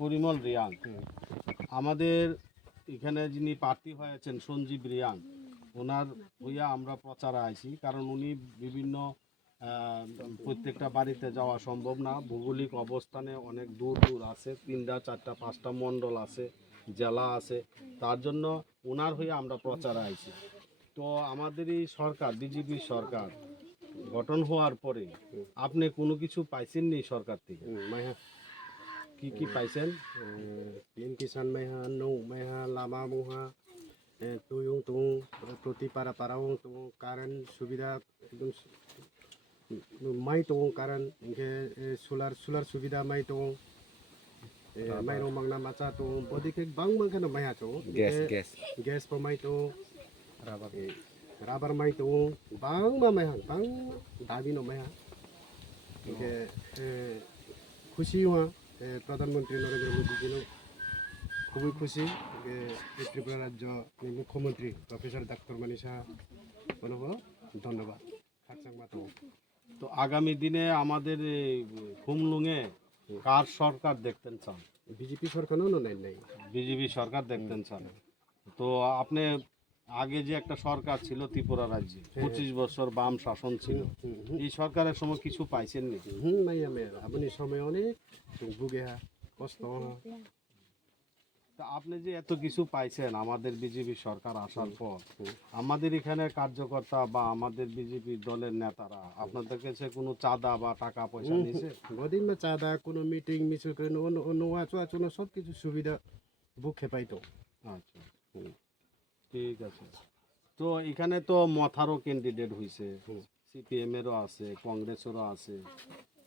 পরিমল রিয়াং। আমাদের এখানে যিনি প্রার্থী হয়েছেন সঞ্জীব রিয়াং, ওনার হইয়া আমরা প্রচারে আইছি, কারণ উনি বিভিন্ন প্রত্যেকটা বাড়িতে যাওয়া সম্ভব না, ভৌগোলিক অবস্থানে অনেক দূর দূর আছে, 3টা 4টা 5টা মণ্ডল আছে, জেলা আছে, তার জন্য ওনার হইয়া আমরা প্রচারে আইছি। তো আমাদের এই সরকার, বিজেপি সরকার গঠন হওয়ার পরে আপনি কোনো কিছু পাইছেন নি সরকার থেকে? কি কি পাইছেন? পিএম কিষাণ মাইহা, নৌ মাইহা, লামা মুহা, tuyung tung, প্রতি পাড়া পাড়াও tung, কারেন্ট সুবিধা একদম মাই tung, কারেন্ট ইনকে সোলার সুবিধা মাই tung, মাইরং মাংনা মাচা tung, বদিকে বাং মাংখানো মাইহা tung, গ্যাস পমাই tung, রাবার মাই tung, বাং মা মাইহা, বাং দাবি no মাইহা, ইনকে খুশি হওয়া প্রধানমন্ত্রী নরেন্দ্র মোদীজিও খুবই খুশি যে ত্রিপুরা রাজ্য মুখ্যমন্ত্রী প্রফেসর ডাক্তার মানি সাহা বলব ধন্যবাদ। তো আগামী দিনে আমাদের খুমলুঙে কার সরকার দেখতেন চান? বিজেপি সরকারও নাই, বিজেপি সরকার দেখতেন চান। তো আপনি আগে যে একটা সরকার ছিল ত্রিপুরা রাজ্যে 25 বছর বাম শাসন ছিল, এই সরকারের সময় কিছু পাইছেন নাকি? মাইয়া মেয়ের আপনি সময় অনেক ভুগে কষ্ট। তা আপনি যে এত কিছু পাইছেন আমাদের বিজেপি সরকার আসার পর, আমাদের এখানে কার্যকর্তা বা আমাদের বিজেপি দলের নেতারা আপনাদের কাছে কোনো চাঁদা বা টাকা পয়সা নিয়েছে? গদিন বা চাঁদা কোনো মিটিং মিছিল করে অন্য আচুয়াচুনো সব কিছু সুবিধা বুকে পাইতো। আচ্ছা, ঠিক আছে। তো এখানে তো মথারও ক্যান্ডিডেট হয়েছে, সিপিএম এরও আছে, কংগ্রেসেরও আছে,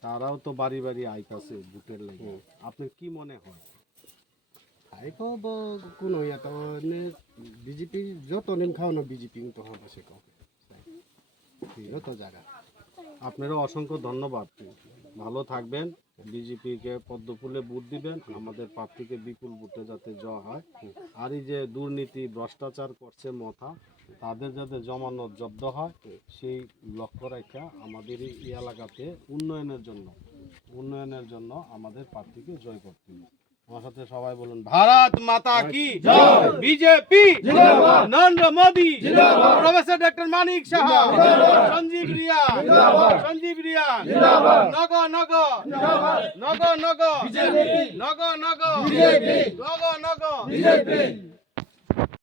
তারাও তো বাড়ি বাড়ি আইতাছে ভোটের লাগে। আপনার কি মনে হয়? আইকো কোনো ইয়াতো বিজেপি যত নিন খাওয়ানো বিজেপি তো হবে সে কাউকে যত জায়গা। আপনারও অসংখ্য ধন্যবাদ, ভালো থাকবেন। বিজেপিকে পদ্মফুলে ভোট দিবেন, আমাদের প্রার্থীকে বিপুল ভোটে যাতে জয় হয়। আর এই যে দুর্নীতি ভ্রষ্টাচার করছে মথা, তাদের যাতে জমানত জব্দ হয় সেই লক্ষ্য রেখা আমাদের এই এলাকাতে উন্নয়নের জন্য আমাদের প্রার্থীকে জয় করতে হবে। আমার সাথে সবাই বলুন, ভারত মাতা কি জয়, বিজেপি জিন্দাবাদ, নরেন্দ্র মোদি জিন্দাবাদ, প্রফেসর ডক্টর মানিক সাহা জিন্দাবাদ, সঞ্জীব রিয়া জিন্দাবাদ, সঞ্জীব রিয়া জিন্দাবাদ, নগো নগো জিন্দাবাদ, নগো নগো বিজেপি, নগো নগো বিজেপি, নগো নগো বিজেপি।